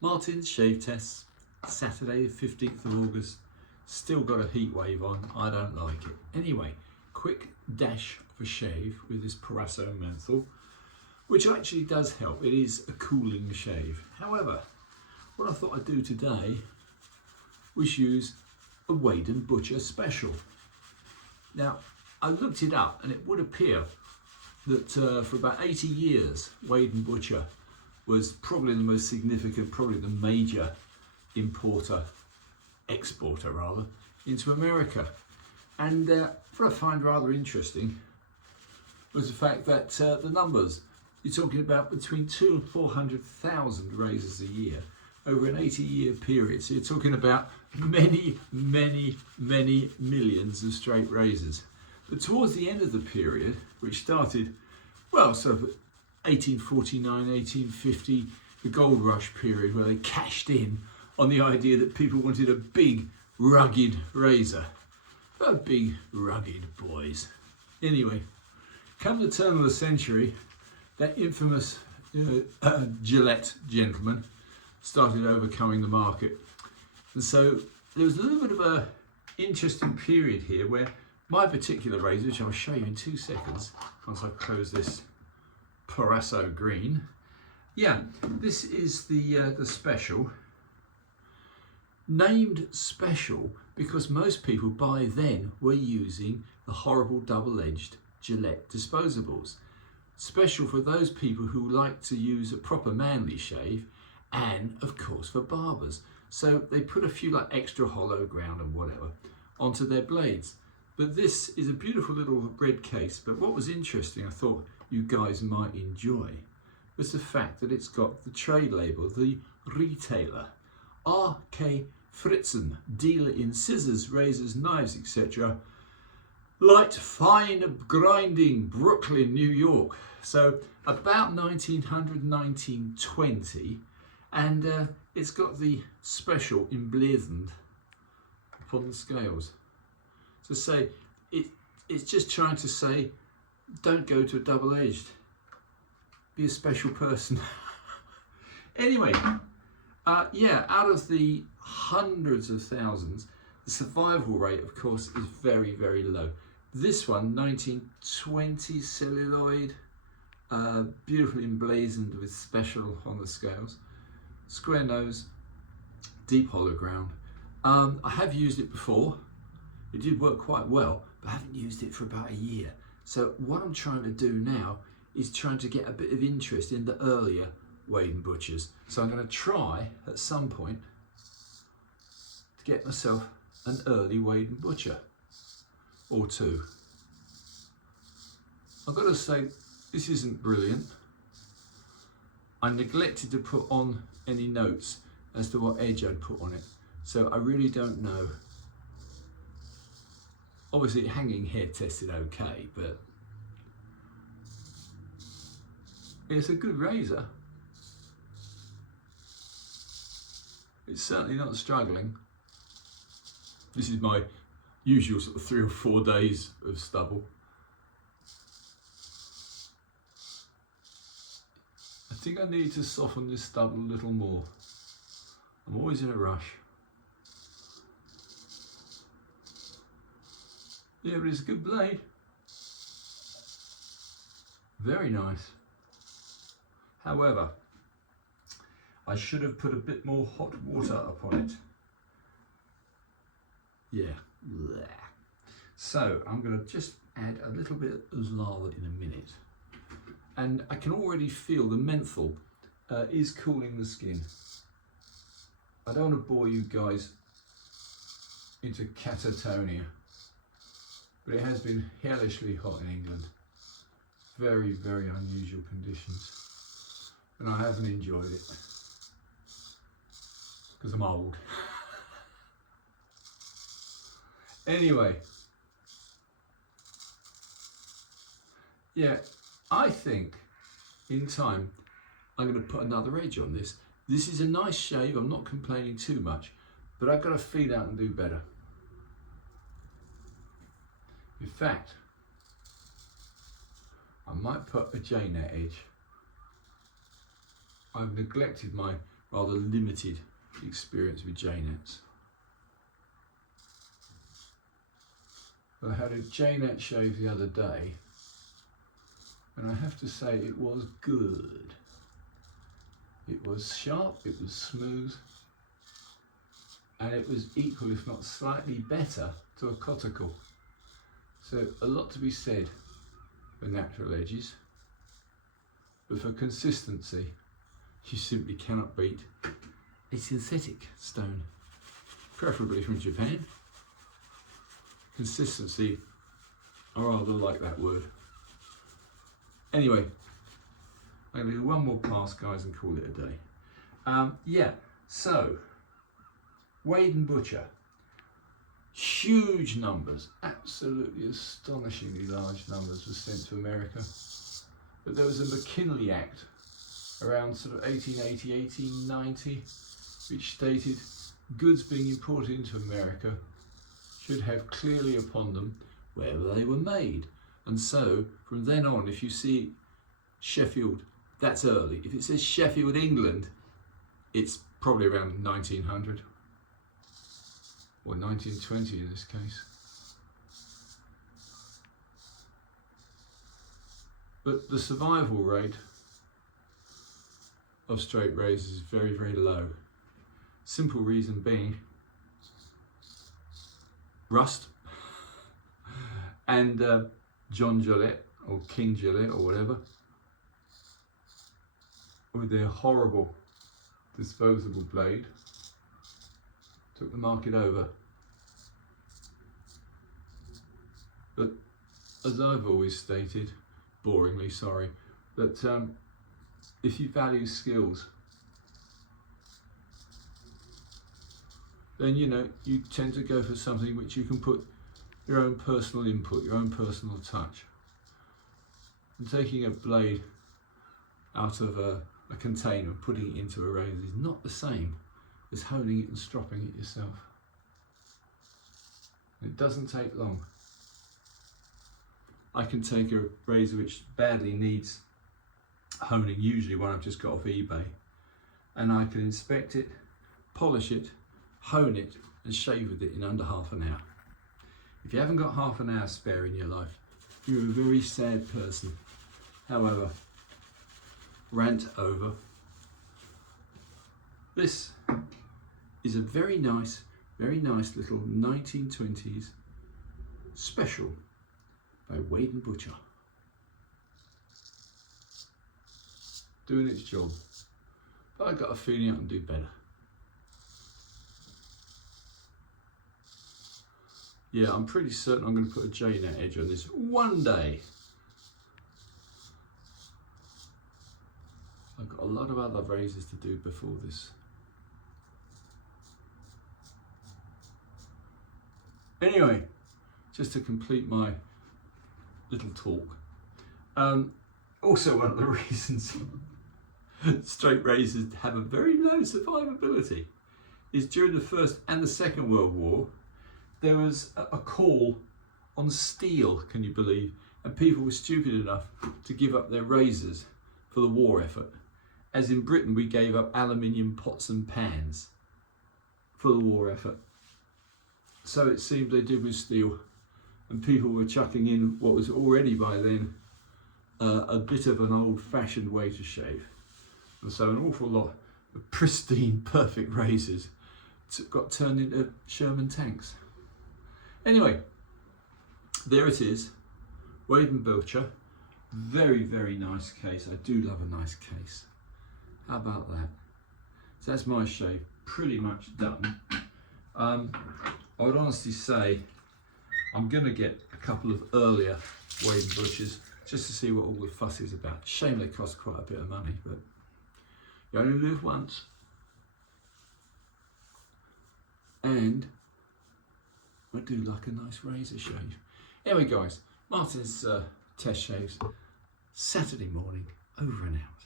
Martin's shave tests, Saturday the 15th of August. Still got a heat wave on, I don't like it. Anyway, quick dash of a shave with this Proraso menthol, which actually does help. It is a cooling shave. However, what I thought I'd do today was use a Wade&Butcher special. Now, I looked it up and it would appear that for about 80 years, Wade&Butcher was probably the most significant, probably the major exporter rather, into America. And what I find rather interesting was the fact that the numbers, you're talking about between 200,000 and 400,000 razors a year over an 80-year period. So you're talking about many, many, many millions of straight razors. But towards the end of the period, which started, well, sort of 1849, 1850, the gold rush period, where they cashed in on the idea that people wanted a big, rugged razor. A big, rugged boys. Anyway, come the turn of the century, that infamous Gillette gentleman started overcoming the market. And so there was a little bit of a interesting period here where my particular razor, which I'll show you in 2 seconds, once I close this Proraso green. Yeah, this is the special. Named special because most people by then were using the horrible double-edged Gillette disposables. Special for those people who like to use a proper manly shave, and of course for barbers. So they put a few like extra hollow ground and whatever onto their blades. But this is a beautiful little red case. But what was interesting, I thought you guys might enjoy, was the fact that it's got the trade label, the retailer, R.K. Fritzen, dealer in scissors, razors, knives, etc. Light, fine grinding, Brooklyn, New York. So about 1900, 1920, and it's got the special emblazoned upon the scales. To say, it's just trying to say, don't go to a double-edged. Be a special person. Anyway, yeah, out of the hundreds of thousands, the survival rate, of course, is very, very low. This one, 1920 celluloid, beautifully emblazoned with special on the scales. Square nose, deep hollow ground. I have used it before. It did work quite well, but I haven't used it for about a year. So what I'm trying to do now is trying to get a bit of interest in the earlier Wade&Butchers. So I'm going to try at some point to get myself an early Wade&Butcher or two. I've got to say, this isn't brilliant. I neglected to put on any notes as to what edge I'd put on it. So I really don't know. Obviously hanging here tested okay, but it's a good razor. It's certainly not struggling. This is my usual sort of 3 or 4 days of stubble. I think I need to soften this stubble a little more. I'm always in a rush. Yeah, but it's a good blade. Very nice. However, I should have put a bit more hot water upon it. Yeah. Blech. So I'm going to just add a little bit of lather in a minute. And I can already feel the menthol is cooling the skin. I don't want to bore you guys into catatonia, but it has been hellishly hot in England. Very, very unusual conditions. And I haven't enjoyed it because I'm old. Anyway, yeah, I think in time I'm going to put another edge on this. This is a nice shave, I'm not complaining too much, but I've got to feed out and do better. In fact, I might put a J-net edge. I've neglected my rather limited experience with J-nets. I had a J-net shave the other day, and I have to say it was good. It was sharp, it was smooth, and it was equal, if not slightly better, to a cuticle. So a lot to be said for natural edges, but for consistency, you simply cannot beat a synthetic stone, preferably from Japan. Consistency, I rather like that word. Anyway, I'm going to do one more pass, guys, and call it a day. Yeah, so Wade&Butcher, huge numbers, absolutely astonishingly large numbers were sent to America. But there was a McKinley Act around sort of 1880, 1890, which stated goods being imported into America should have clearly upon them wherever they were made. And so from then on, if you see Sheffield, that's early. If it says Sheffield, England, it's probably around 1900 or 1920 in this case. But the survival rate of straight razors is very, very low. Simple reason being rust and John Gillette or King Gillette or whatever, with their horrible disposable blade, took the market over. But as I've always stated, boringly, sorry, that if you value skills, then you tend to go for something which you can put your own personal input, your own personal touch. And taking a blade out of a container and putting it into a razor is not the same as honing it and stropping it yourself. It doesn't take long. I can take a razor which badly needs honing, usually one I've just got off eBay, and I can inspect it, polish it, hone it and shave with it in under half an hour. If you haven't got half an hour spare in your life, you're a very sad person. However, rant over. This is a very nice little 1920s special by Wade&Butcher. Doing its job, but I got a feeling I can do better. Yeah, I'm pretty certain I'm going to put a J-net edge on this one day. I've got a lot of other razors to do before this. Anyway, just to complete my little talk. Also one of the reasons straight razors have a very low survivability is during the First and the Second World War, there was a call on steel, can you believe? And people were stupid enough to give up their razors for the war effort. As in Britain, we gave up aluminium pots and pans for the war effort. So it seemed they did with steel, and people were chucking in what was already by then a bit of an old-fashioned way to shave. And so an awful lot of pristine, perfect razors got turned into Sherman tanks. Anyway, there it is, Wade&Butcher. Very, very nice case. I do love a nice case. How about that? So that's my shave, pretty much done. I would honestly say I'm going to get a couple of earlier Wade&Butchers just to see what all the fuss is about. Shame they cost quite a bit of money, but you only live once. And I do like a nice razor shave. Anyway guys, Martin's test shaves, Saturday morning, over and out.